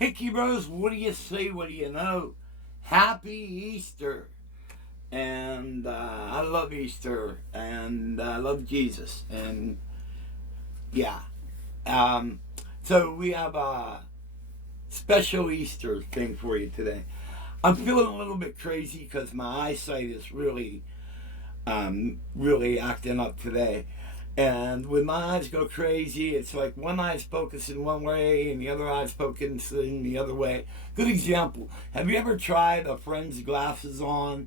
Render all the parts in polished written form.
Hey, Bros, what do you say? What do you know? Happy Easter. And I love Easter. And I love Jesus. And yeah. So we have a special Easter thing for you today. I'm feeling a little bit crazy because my eyesight is really acting up today. And when my eyes go crazy, it's like one eye's focusing one way and the other eye's focusing the other way. Good example. Have you ever tried a friend's glasses on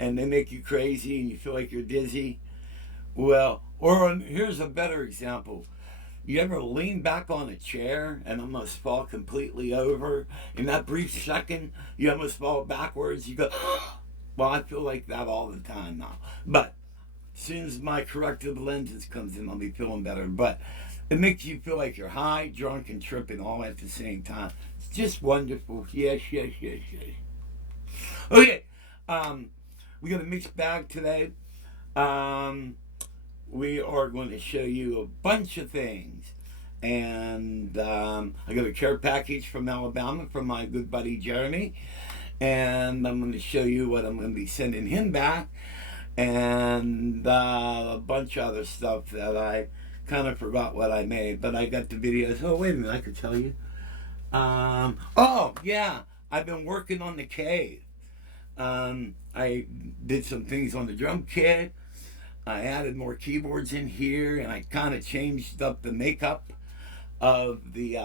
and they make you crazy and you feel like you're dizzy? Well, here's a better example. You ever lean back on a chair and almost fall completely over? In that brief second, you almost fall backwards. You go, well, I feel like that all the time now. But as soon as my corrective lenses comes in, I'll be feeling better. But it makes you feel like you're high, drunk, and tripping all at the same time. It's just wonderful. Yes. Okay, we got a mixed bag today. We are going to show you a bunch of things. And I got a care package from Alabama from my good buddy Jeremey. And I'm going to show you what I'm going to be sending him back. And a bunch of other stuff that I kind of forgot what I made. But I got the videos. Oh, wait a minute. I could tell you. Oh, yeah. I've been working on the cave. I did some things on the drum kit. I added more keyboards in here, and I kind of changed up the makeup of the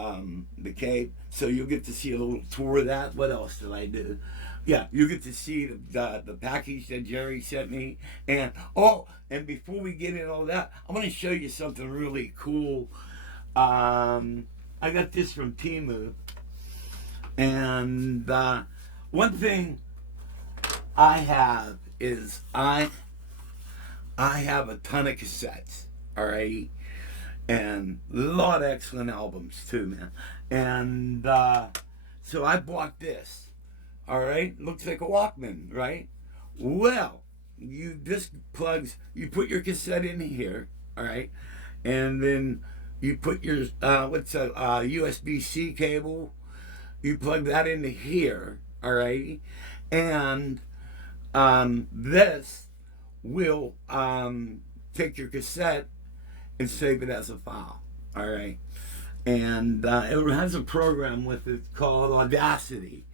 cave. So you'll get to see a little tour of that. What else did I do? Yeah, you get to see the package that Jerry sent me. And before we get into all that, I want to show you something really cool. I got this from Temu. And one thing I have is I have a ton of cassettes, all right? And a lot of excellent albums too, man. And so I bought this. All right, looks like a Walkman, right? Well, this plugs. You put your cassette in here, all right, and then you put your USB-C cable. You plug that into here, all right, and this will take your cassette and save it as a file, all right, and it has a program with it called Audacity.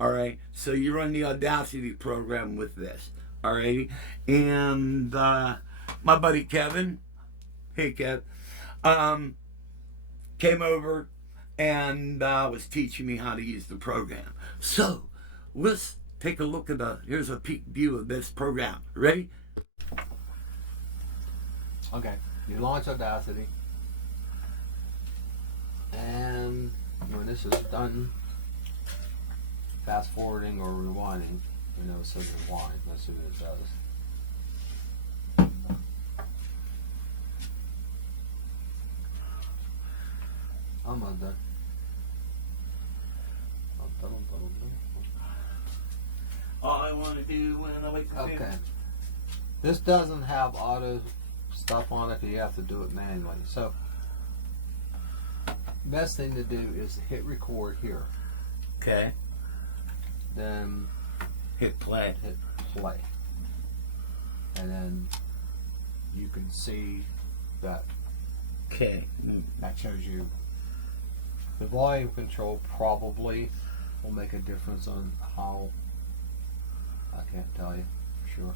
All right, so you run the Audacity program with this, all right? And my buddy Kevin, hey Kev, came over and was teaching me how to use the program. So let's take a look at here's a peek view of this program. Ready? Okay, you launch Audacity, and when this is done, fast forwarding or rewinding, it says rewind. Let's see what it does. I'm not done. All I want to do when I wake up. Okay. This doesn't have auto stuff on it, but you have to do it manually. So, best thing to do is hit record here. Okay. Then hit play. And then you can see that. Okay. That shows you the volume control probably will make a difference on how. I can't tell you for sure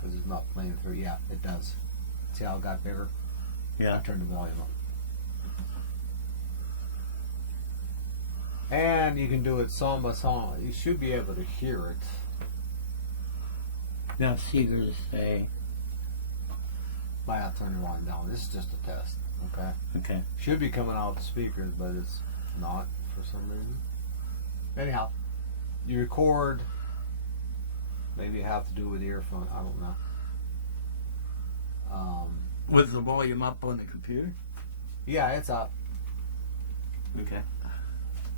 because it's not playing through. Yeah, it does. See how it got bigger? Yeah. I turned the volume up. And you can do it song by song. You should be able to hear it. Now see, there's Might have to turn the volume down. This is just a test. Okay. Okay. Should be coming out of the speakers, but it's not for some reason. Anyhow, you record. Maybe you have to do it with the earphone. I don't know. Was the volume up on the computer? Yeah, it's up. Okay.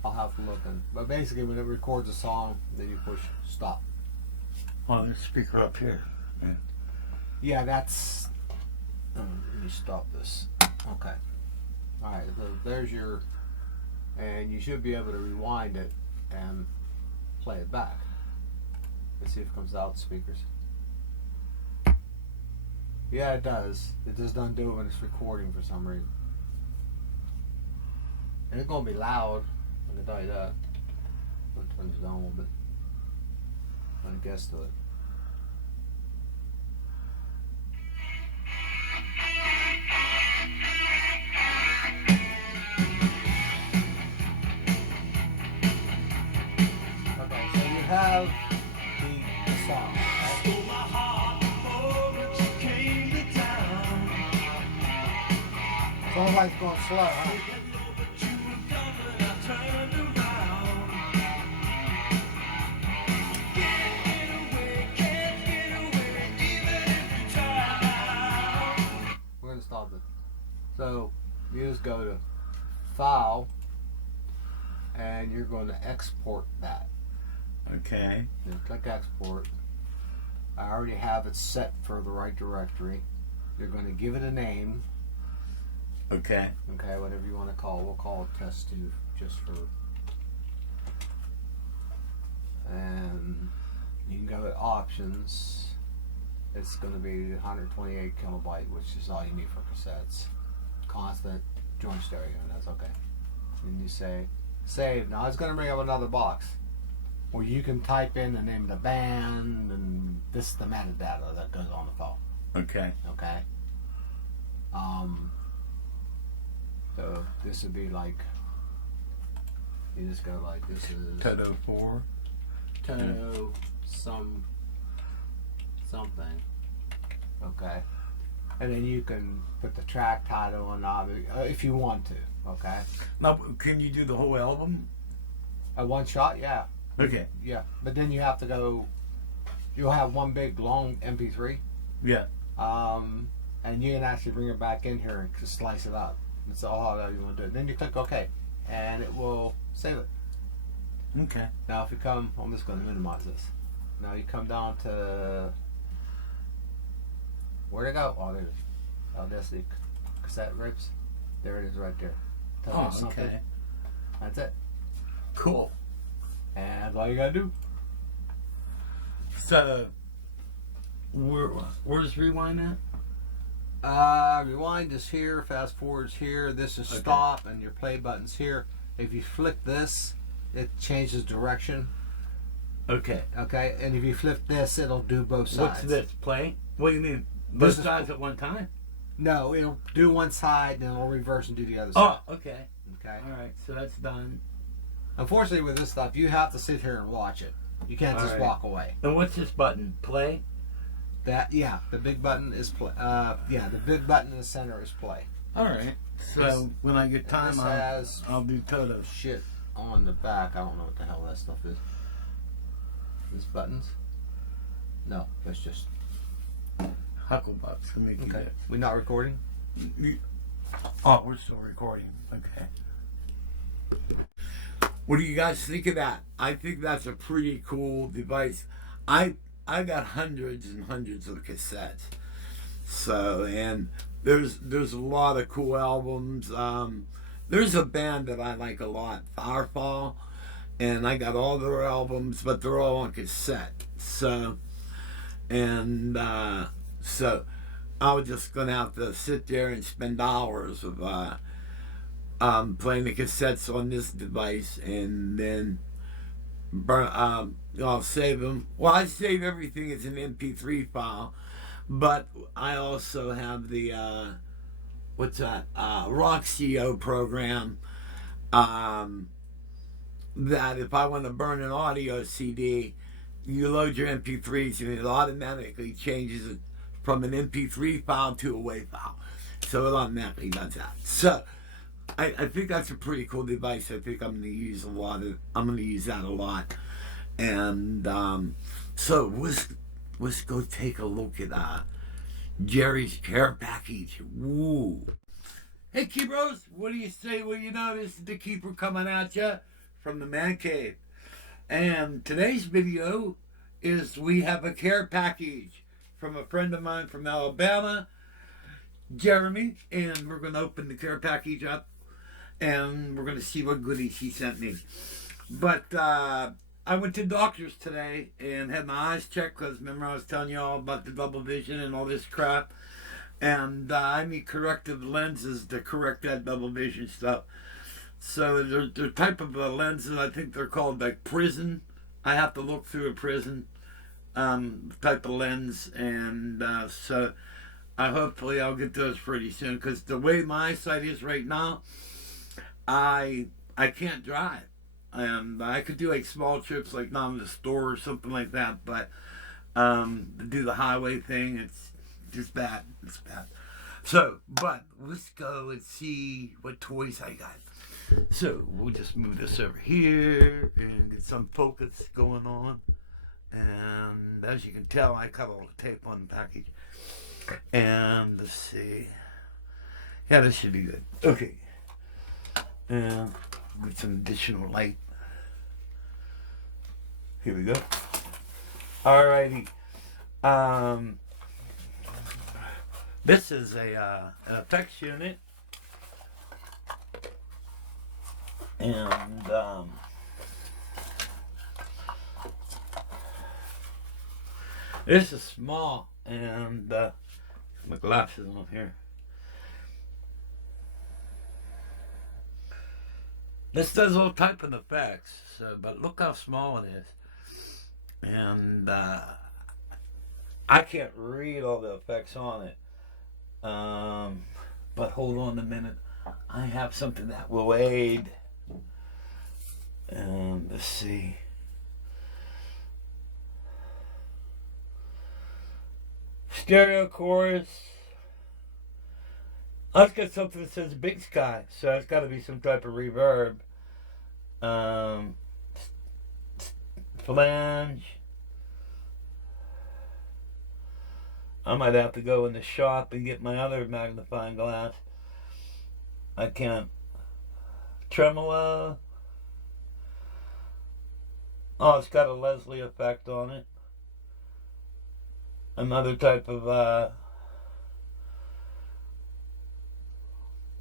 I'll have to look. But basically, when it records a song, then you push stop. Oh, there's a speaker up here. Yeah. Yeah, that's. Let me stop this. Okay. All right. So there's your and you should be able to rewind it and play it back. Let's see if it comes out the speakers. Yeah, it does. It just doesn't do it when it's recording for some reason. And it's gonna be loud, I can tell you that. I'm gonna turn this down a little bit. I'm gonna guess to it. Okay, so you have the song. Sounds like it's going slow, huh? We're going to stop it. So you just go to File, and you're going to export that. Okay. Then click Export. I already have it set for the right directory. You're going to give it a name. Okay. Okay, whatever you want to call it. We'll call it Test 2 just for. And you can go to Options. It's going to be 128 kilobyte, which is all you need for cassettes. Constant, joint stereo, and that's okay. Then you say Save. Now it's going to bring up another box where you can type in the name of the band and this is the metadata that goes on the phone. Okay. Okay. So this would be like, you just go like, this is Toto 4. Toto something. Okay. And then you can put the track title on if you want to. Okay. Now, can you do the whole album? At one shot, yeah. Okay. Yeah. But then you have to go, you'll have one big long MP3. Yeah. And you can actually bring it back in here and just slice it up. That's all that you want to do. Then you click OK, and it will save it. Okay. Now, if you come, I'm just going to minimize this. Now you come down to where'd it go? Oh, there it is. Audacity cassette rips. There it is, right there. Oh, okay. That's it. Cool. And that's all you gotta do. So, where's Rewind at? Rewind is here, fast forward is here, this is Okay. stop, and your play button's here. If you flick this, it changes direction. Okay. Okay, and if you flip this, it'll do both sides. What's this? Play? What do you mean? This Both is- sides at one time? No, it'll do one side, then it'll reverse and do the other side. Oh, okay. Okay. All right. So that's done. Unfortunately, with this stuff, you have to sit here and watch it. You can't All just right. walk away. And what's this button? Play? The big button is play. The big button in the center is play. All right. So This- when I get time, this has I'll do Toto. shit on the back. I don't know what the hell that stuff is. This buttons? No, that's just Hucklebucks to make you okay. We're not recording. Oh, we're still recording. Okay. What do you guys think of that? I think that's a pretty cool device. I got hundreds and hundreds of cassettes. So, and there's a lot of cool albums. There's a band that I like a lot, Firefall, and I got all their albums, but they're all on cassette. So, and so I was just gonna have to sit there and spend hours of playing the cassettes on this device, and then I'll save them. Well, I save everything as an MP3 file, but I also have the Roxio program that if I want to burn an audio CD, you load your MP3s and it automatically changes it from an MP3 file to a WAV file. So it automatically does that. So I think that's a pretty cool device. I think I'm going to use that a lot. And so let's go take a look at Jerry's care package. Woo! Hey, Keepers, what do you say? Well, you know, this is the Keeper coming at you from the Man Cave. And today's video is we have a care package from a friend of mine from Alabama, Jeremey, and we're going to open the care package up. and we're going to see what goodies he sent me. But I went to the doctor's today and had my eyes checked because remember I was telling you all about the double vision and all this crap. And I need corrective lenses to correct that double vision stuff. So they're type of lenses, I think they're called like prism. I have to look through a prism type of lens. And so hopefully I'll get those pretty soon. Because the way my eyesight is right now, I can't drive. I could do like small trips, like not in the store or something like that, but to do the highway thing, it's just bad. It's bad. So, but let's go and see what toys I got. So we'll just move this over here and get some focus going on. And as you can tell, I cut all the tape on the package. And let's see. Yeah, this should be good. Okay. And with some additional light. Here we go. Alrighty. This is an effects unit. And this is small. And my glasses on here. This does all type of effects, so, but look how small it is. And I can't read all the effects on it. But hold on a minute. I have something that will aid. And let's see. Stereo chorus. I've got something that says Big Sky, so it's got to be some type of reverb. Flange. I might have to go in the shop and get my other magnifying glass. I can't. Tremolo. Oh, it's got a Leslie effect on it. Another type of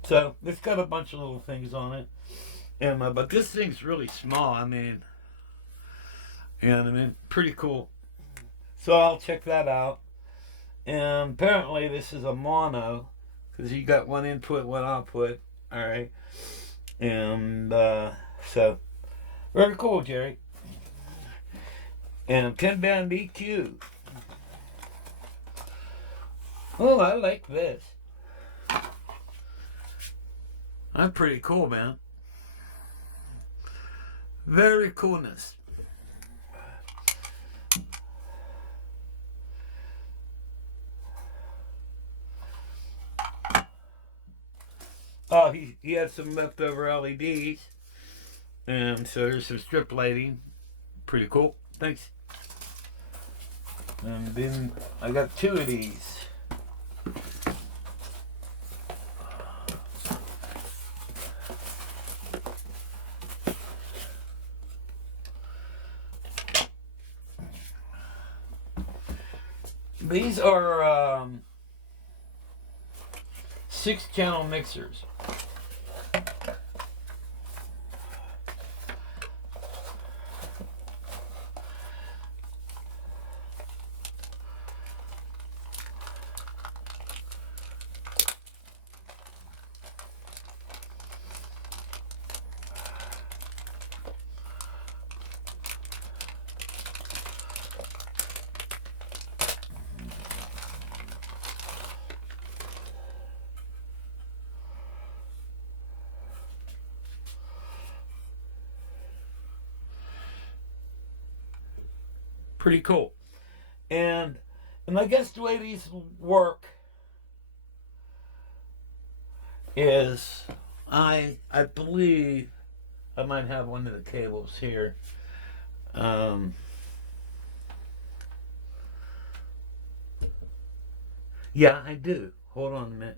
so it's got a bunch of little things on it, and but this thing's really small. I mean, you know what I mean? Pretty cool. So I'll check that out. And apparently this is a mono, because you got one input, one output. All right, and so very cool, Jerry. And 10-band EQ. Oh, I like this. That's pretty cool, man. Very coolness. Oh, he had some leftover LEDs. And so there's some strip lighting. Pretty cool. Thanks. And then I got two of these. These are 6-channel mixers. Pretty cool. And I guess the way these work is I believe I might have one of the cables here. Yeah, I do. Hold on a minute.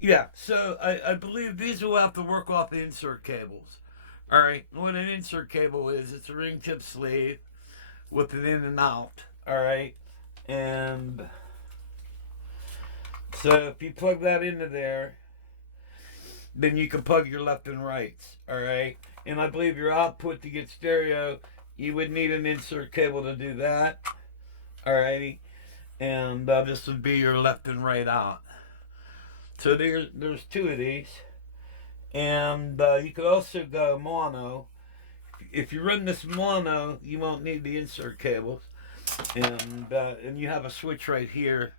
Yeah, so I believe these will have to work off the insert cables. Alright, what an insert cable is, it's a ring tip sleeve with an in and out. Alright, and So if you plug that into there, then you can plug your left and rights, alright? And I believe your output to get stereo, you would need an insert cable to do that, alrighty? And this would be your left and right out. So there's two of these. And you could also go mono. If you run this mono, you won't need the insert cables. And you have a switch right here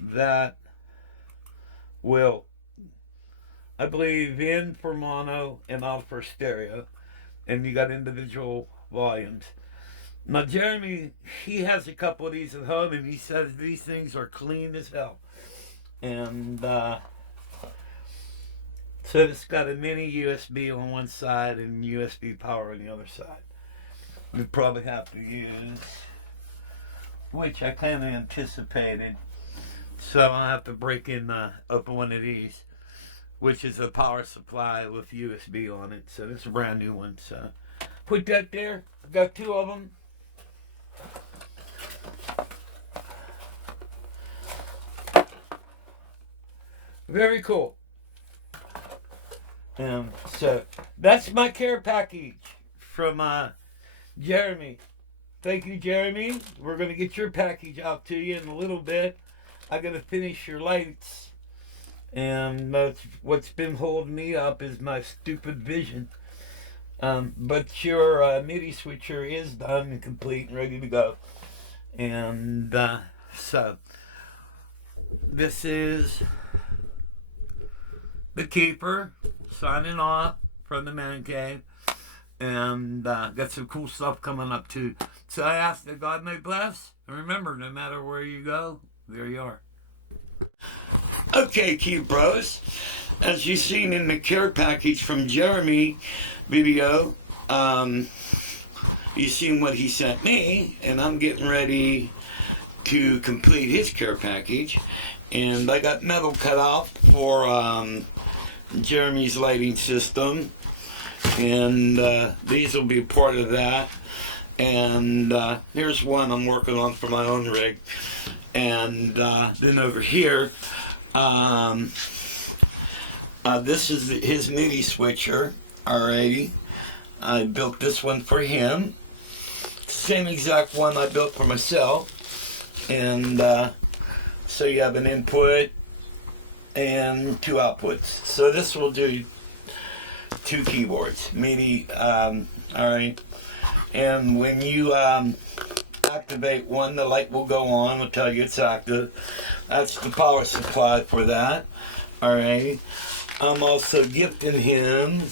that will, I believe, in for mono and out for stereo. And you got individual volumes. Now Jeremy, he has a couple of these at home, and he says these things are clean as hell. And so it's got a mini USB on one side and USB power on the other side. We probably have to use, which I kind of anticipated. So I'll have to break in up one of these, which is a power supply with USB on it. So this is a brand new one. So put that there. I've got two of them. Very cool. So that's my care package from Jeremy. Thank you, Jeremy. We're going to get your package out to you in a little bit. I got to finish your lights. And what's been holding me up is my stupid vision. But your MIDI switcher is done and complete and ready to go. And so this is the keeper signing off from the man cave, and got some cool stuff coming up too. So I ask that God may bless, and remember, no matter where you go, there you are. Okay, Key Bros, as you've seen in the care package from Jeremy video, you've seen what he sent me, and I'm getting ready to complete his care package. And I got metal cut out for Jeremy's lighting system, and these will be part of that. And here's one I'm working on for my own rig. And then over here, this is his MIDI switcher. Alrighty, I built this one for him. Same exact one I built for myself. And so you have an input and two outputs. So this will do two keyboards, MIDI. Alright, and when you activate one, the light will go on. It'll tell you it's active. That's the power supply for that. Alright, I'm also gifting him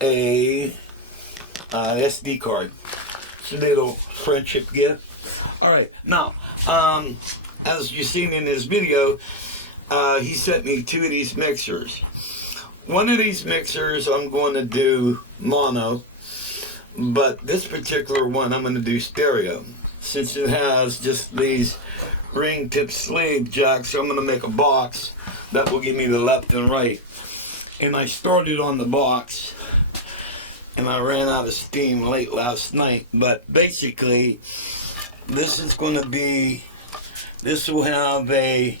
a SD card. It's a little friendship gift. Alright, now, as you've seen in his video, he sent me two of these mixers. One of these mixers I'm going to do mono, but this particular one I'm going to do stereo. Since it has just these ring tip sleeve jacks, so I'm going to make a box that will give me the left and right. And I started on the box, and I ran out of steam late last night, but basically this is going to be, this will have a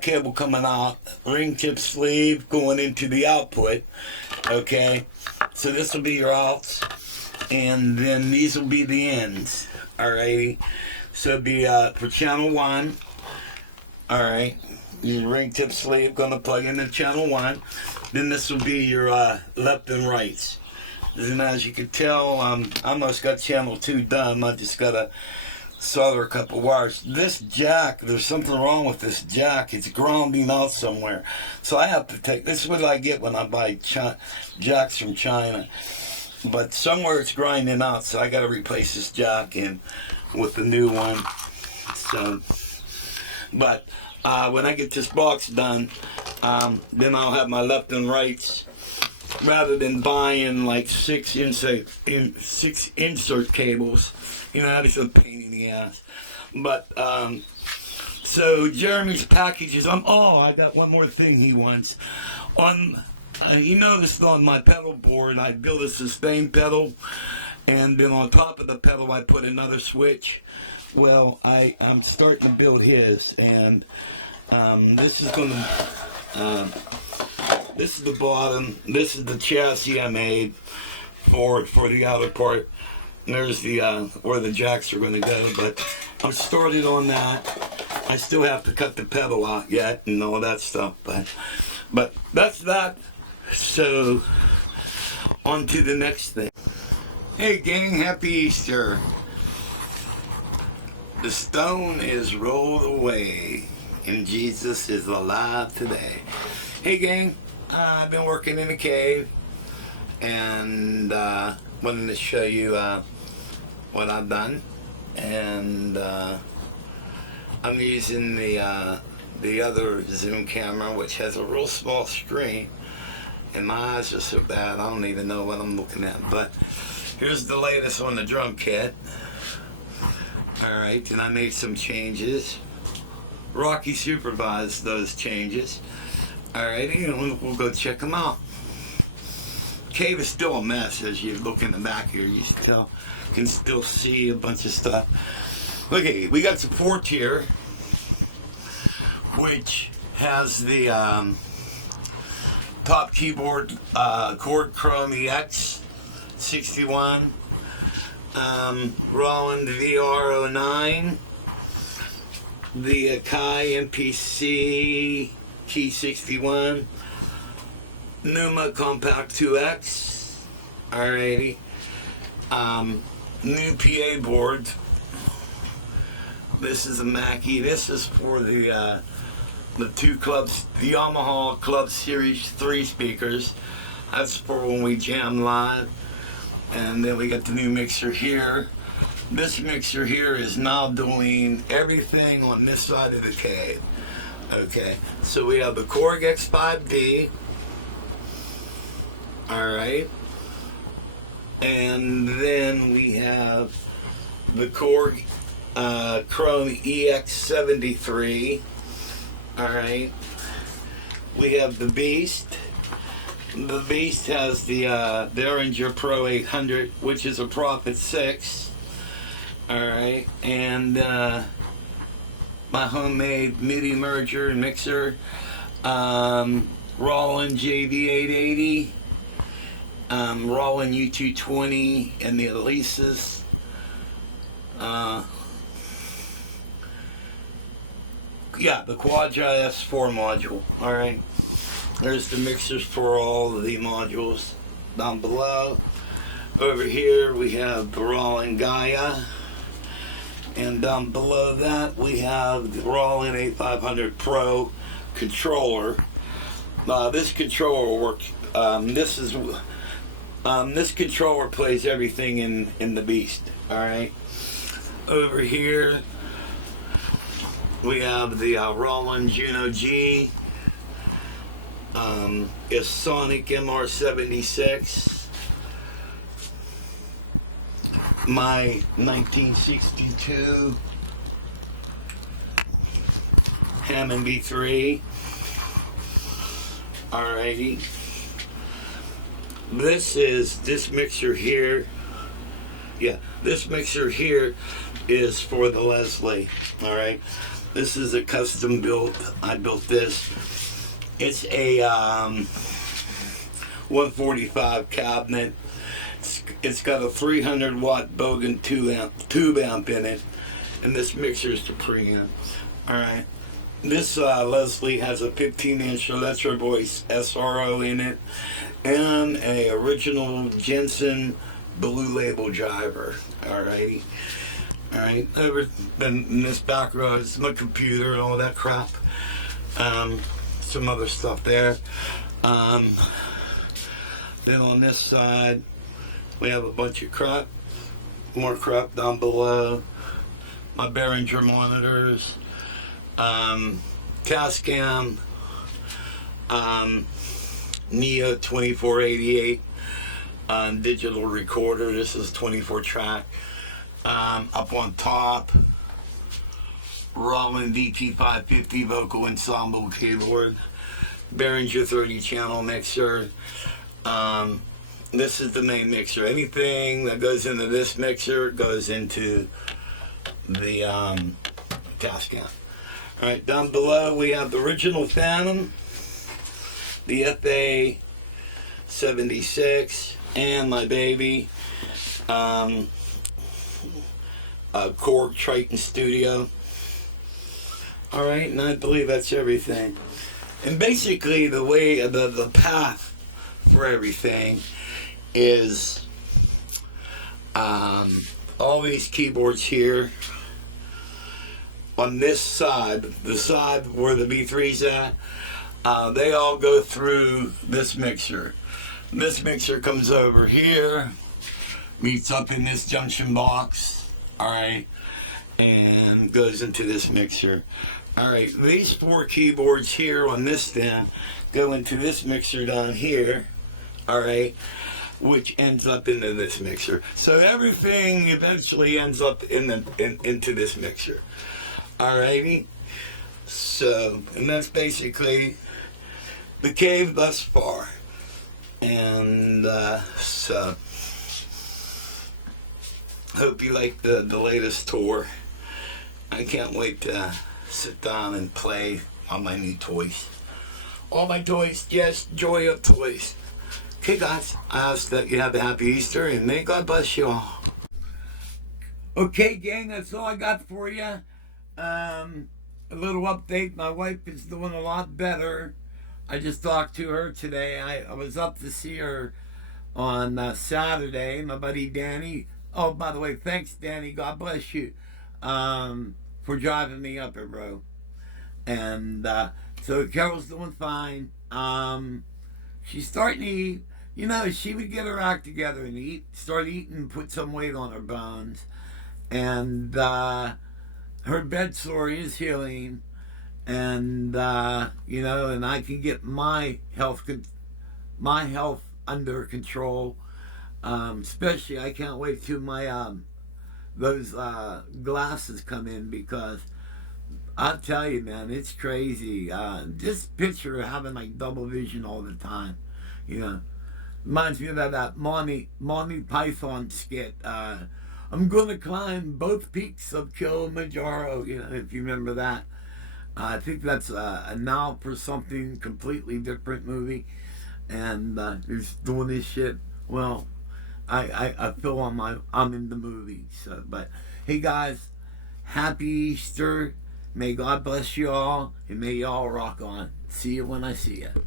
cable coming out, ring tip sleeve going into the output. Okay, so this will be your outs, and then these will be the ins. Alrighty, so it'll be for channel 1. Alright, your ring tip sleeve going to plug into channel 1. Then this will be your left and rights. And as you can tell, I almost got channel 2 done. I just got to solder a couple wires. This jack, there's something wrong with this jack. It's grounding out somewhere. So I have to take, this is what I get when I buy jacks from China. But somewhere it's grinding out, so I got to replace this jack in with the new one. So, but when I get this box done, then I'll have my left and rights. Rather than buying like six insert cables, you know, that is a pain in the ass. But so Jeremy's packages. I got one more thing he wants. You noticed on my pedal board, I built a sustain pedal, and then on top of the pedal, I put another switch. Well, I'm starting to build his, and This is gonna, this is the bottom. This is the chassis I made for the outer part. And there's the where the jacks are going to go. But I'm started on that. I still have to cut the pedal out yet and all that stuff. But that's that. So on to the next thing. Hey gang, happy Easter. The stone is rolled away and Jesus is alive today. Hey gang, I've been working in a cave and wanted to show you what I've done. And I'm using the other zoom camera, which has a real small screen, and my eyes are so bad I don't even know what I'm looking at. But here's the latest on the drum kit. Alright, and I made some changes. Rocky supervised those changes. Alrighty, and we'll go check them out. Cave is still a mess. As you look in the back here, you can still see a bunch of stuff. Okay, we got support here, which has the top keyboard Chord Chrome EX 61, Roland VR09, the Akai MPC Key 61, Numa Compact 2X, alrighty, new PA board. This is a Mackie. This is for the two clubs, the Yamaha Club Series 3 speakers. That's for when we jam live. And then we got the new mixer here. This mixer here is now doing everything on this side of the cave. Okay, so we have the Korg X5D. Alright. And then we have the Korg Chrome EX73. Alright. We have the Beast. The Beast has the Behringer Pro 800, which is a Prophet 6. Alright. And my homemade MIDI merger and mixer. Roland JV880. Roland U220 and the Elises. Yeah, the Quadra S4 module. Alright. There's the mixers for all of the modules down below. Over here we have the Roland Gaia. And down below that we have the Roland A500 Pro controller. This controller works. This controller plays everything in the Beast. Alright. Over here we have the Roland Juno G. It's Sonic MR76. My 1962 Hammond B3. Alrighty. This mixer here. Yeah, this mixer here is for the Leslie. Alright. This is a custom built. I built this. It's a 145 cabinet. It's got a 300 watt Bogan tube amp in it, and this mixer is the preamp. Alright. This Leslie has a 15-inch Electro Voice SRO in it, and a original Jensen Blue Label driver. Alrighty. Alright. Over in this back row is my computer and all that crap. Some other stuff there. Then on this side we have a bunch of crap, more crap down below. My Behringer monitors, Tascam, Neo 2488 digital recorder. This is 24 track. Up on top, Roland DT550 vocal ensemble keyboard, Behringer 30 channel mixer. This is the main mixer. Anything that goes into this mixer goes into the Tascam. All right, down below we have the original Phantom, the FA 76, and my baby, Korg Triton Studio. All right, and I believe that's everything. And basically, the way, the path for everything is all these keyboards here on this side, the side where the B3's at, they all go through this mixer. This mixer comes over here, meets up in this junction box, all right, and goes into this mixer. All right, these 4 keyboards here on this stand go into this mixer down here, all right, which ends up into this mixer. So everything eventually ends up into this mixer. Alrighty? So, and that's basically the cave thus far. And so, hope you like the latest tour. I can't wait to sit down and play on my new toys. All my toys, yes, joy of toys. Okay, guys, I ask that you have a happy Easter, and may God bless you all. Okay, gang, that's all I got for you. A little update. My wife is doing a lot better. I just talked to her today. I was up to see her on Saturday. My buddy Danny. Oh, by the way, thanks, Danny. God bless you for driving me up here, bro. And so Carol's doing fine. She's starting to eat. You know, she would get her act together and start eating and put some weight on her bones. And her bed sore is healing. And, you know, and I can get my health under control. Especially, I can't wait till my, those glasses come in, because I'll tell you, man, it's crazy. Just picture having like double vision all the time, you know. Reminds me of that Monty Python skit. I'm gonna climb both peaks of Kilimanjaro. You know, if you remember that. I think that's a now for something completely different movie, and he's doing this shit. Well, I feel I'm in the movie. So, but hey, guys, happy Easter. May God bless you all, and may you all rock on. See you when I see you.